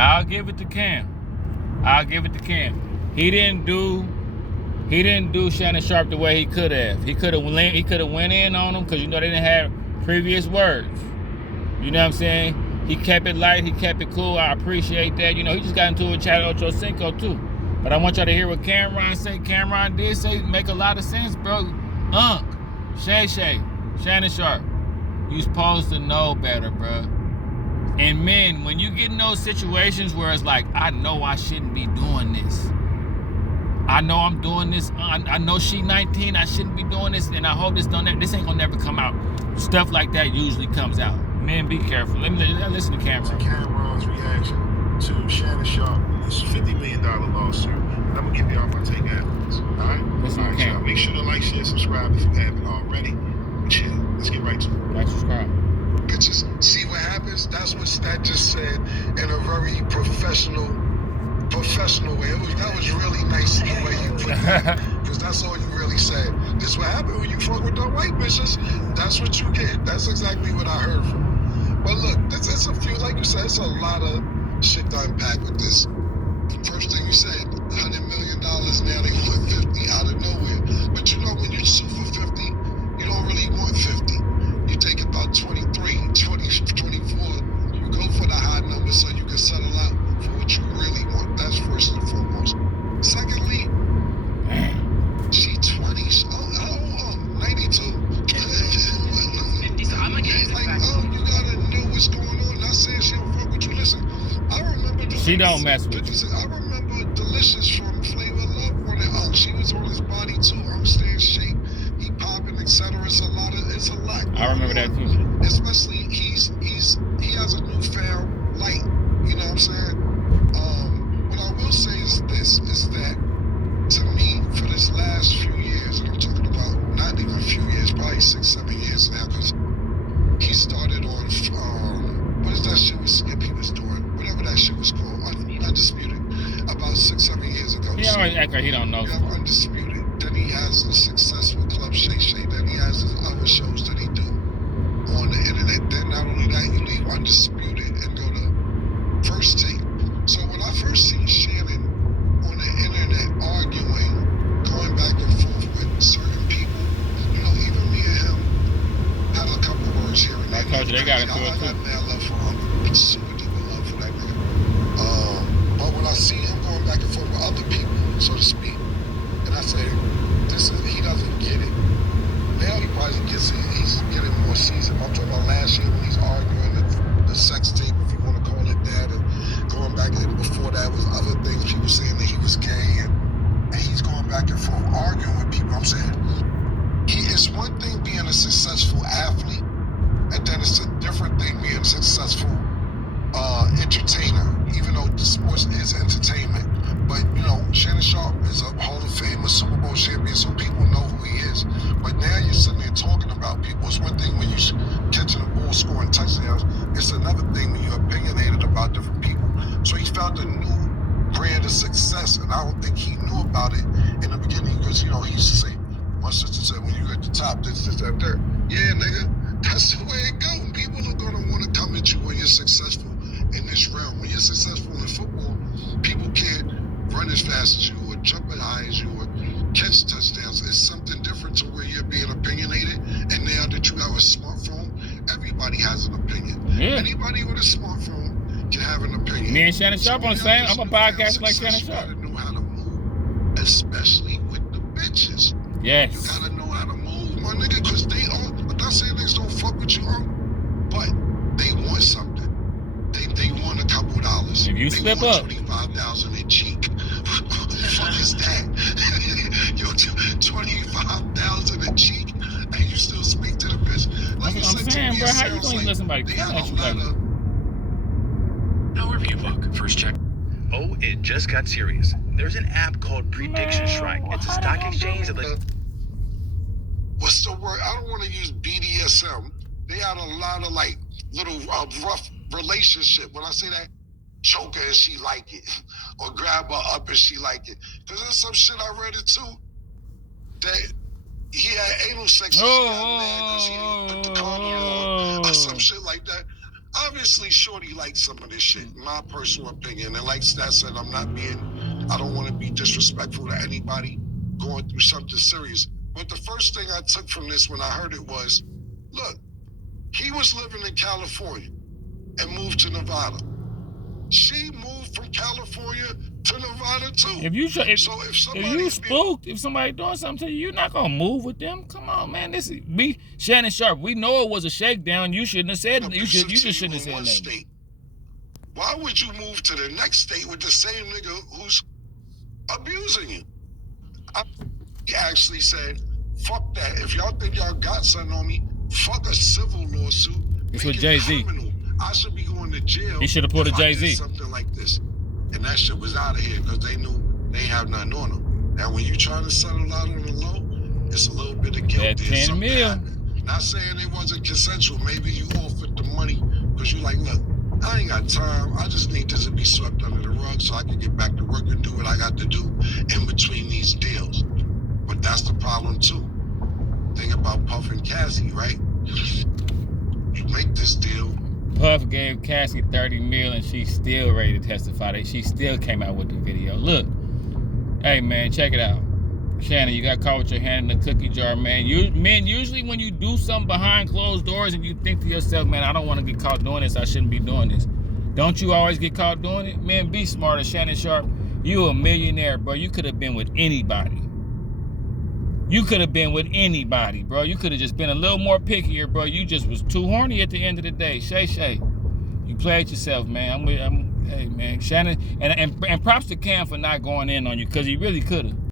Now I'll give it to Cam. He didn't do Shannon Sharpe the way he could have. He could have went in on him because they didn't have previous words. You know what I'm saying? He kept it light. He kept it cool. I appreciate that. He just got into a chat with Ocho Cinco too. But I want y'all to hear what Cameron said. Cameron did say make a lot of sense, bro. Shannon Sharpe. You supposed to know better, bro. And men, when you get in those situations where it's like, I know I shouldn't be doing this. I know I'm doing this. I know she 19. I shouldn't be doing this. And I hope this ain't gonna never come out. Stuff like that usually comes out. Men, be careful. Let me listen to Cameron. Cameron's reaction to Shannon Sharpe, this $50 million lawsuit. And I'm gonna give y'all my take afterwards. All right? Listen to Cameron. Make sure to like, share, subscribe if you haven't already. Chill. Let's get right to it. Like, subscribe. Bitches, see what happens? That's what Stat just said in a very professional way. That was really nice the way you put that, because that's all you really said. This what happened when you fuck with the white bitches. That's what you get. That's exactly what I heard from you. But look, it's a few, like you said, it's a lot of shit to unpack with this. First thing you said, $100 million, now they want 50 out of nowhere. But when you sue for 50, you don't really want 50. You take about 23, 20, 24. You go for the high number so you can settle out for what you really want. That's first and foremost. Secondly, she 20. Oh, 92. I'm against like, you gotta know what's going on. Not saying she don't fuck with you. Listen, I remember. She don't mess with you. I remember Delicious from Flavor Love on it. She was on his body too. Stay in shape. He popping, etc. It's a lot. I remember that too. Especially he has a newfound light. You know what I'm saying? What I will say is this: is that to me, for this last few years, and I'm talking about not even a few years, probably 6, 7 years now, because he started on what is that shit with Skippy was doing? Whatever that shit was called, Undisputed, about 6, 7 years ago. He always act like he don't know. You have Undisputed. Then he has the successful Club Shay Shay. Then he has his other shows that he do on the internet. Then not only that, you leave Undisputed and go to First Take. So when I first seen Shannon on the internet arguing, going back and forth with certain people, even me and him had a couple words here and there. I told you they got into it too. I got mad love for him. Super deep love for that nigga. But when I see him going back and forth with other people, so to speak, and I say, he doesn't get it. Now he probably gets it. He's getting more seasoned. I'm talking about last year when he's arguing the sex tape, if you want to call it that, and going back, and before that was other things, people saying that he was gay, and he's going back and forth arguing with people. I'm saying, it's one thing being a successful athlete, and then it's a different thing being a successful entertainer, even though the sports is entertainment. But, Shannon Sharpe is a Hall of Fame, a Super Bowl champion, so people know who he is. But now you're sitting there talking about people. It's one thing when you're catching the ball, scoring touchdowns. It's another thing when you're opinionated about different people. So he found a new brand of success, and I don't think he knew about it in the beginning because, he used to say, my sister said, when you're at the top, this, that, there. Yeah, nigga, that's the way it goes. People are going to want to come at you when you're successful in this realm. When you're successful in football, people can't run as fast as you or jump as high as you or catch touchdowns. It's something different to where you're being opinionated. And now that you have a smartphone, everybody has an opinion. Yeah. Anybody with a smartphone can have an opinion. Me and Shannon Sharpe on the same. I'm a podcast like Shannon Sharpe. You gotta know how to move, especially with the bitches. Yes. You gotta know how to move, my nigga, because they are. I'm not saying niggas don't fuck with you, but they want something. They want a couple dollars. If you slip up, 25,000 a cheek. What the fuck is that? Yo, 25,000 a cheek, and you still speak to the bitch. Like I'm saying, bro, how you gonna let somebody come at you like that? However you look, first check. Oh, it just got serious. There's an app called Prediction Strike. It's a stock exchange that what's the word? I don't want to use BDSM. They had a lot of little rough relationship. When I say that, choke her and she like it, or grab her up and she like it. Because there's some shit I read it too that he had anal sex and she got mad because he didn't put the condom on or some shit like that. Obviously, Shorty likes some of this shit, in my personal opinion. And like I said, I don't want to be disrespectful to anybody going through something serious. But the first thing I took from this when I heard it was, look, he was living in California and moved to Nevada. She moved from California to Nevada too. If somebody doing something to you, you're not gonna move with them. Come on, man. This is me, Shannon Sharpe. We know it was a shakedown. You shouldn't have said it. You just shouldn't have said that. Why would you move to the next state with the same nigga who's abusing you? He actually said, "Fuck that. If y'all think y'all got something on me, fuck a civil lawsuit. It's with Jay-Z. I should be going to jail." He should have pulled a Jay-Z. Something like this. And that shit was out of here because they knew they ain't have nothing on them. Now, when you trying to settle out on the low, it's a little bit of guilt. That 10 mil. Not saying it wasn't consensual. Maybe you offered the money because you like, look, I ain't got time. I just need this to be swept under the rug so I can get back to work and do what I got to do in between these deals. But that's the problem too. Think about Puff and Cassie, right? You make this deal. Puff gave Cassie 30 mil and she's still ready to testify. She still came out with the video. Look, hey man, check it out. Shannon, you got caught with your hand in the cookie jar, man. Men, usually when you do something behind closed doors and you think to yourself, man, I don't want to get caught doing this, I shouldn't be doing this. Don't you always get caught doing it? Man, be smarter, Shannon Sharpe. You a millionaire, bro. You could have been with anybody. You could have been with anybody, bro. You could have just been a little more pickier, bro. You just was too horny at the end of the day. Shay. You played yourself, man. Hey, man. Shannon, and props to Cam for not going in on you, because he really could have.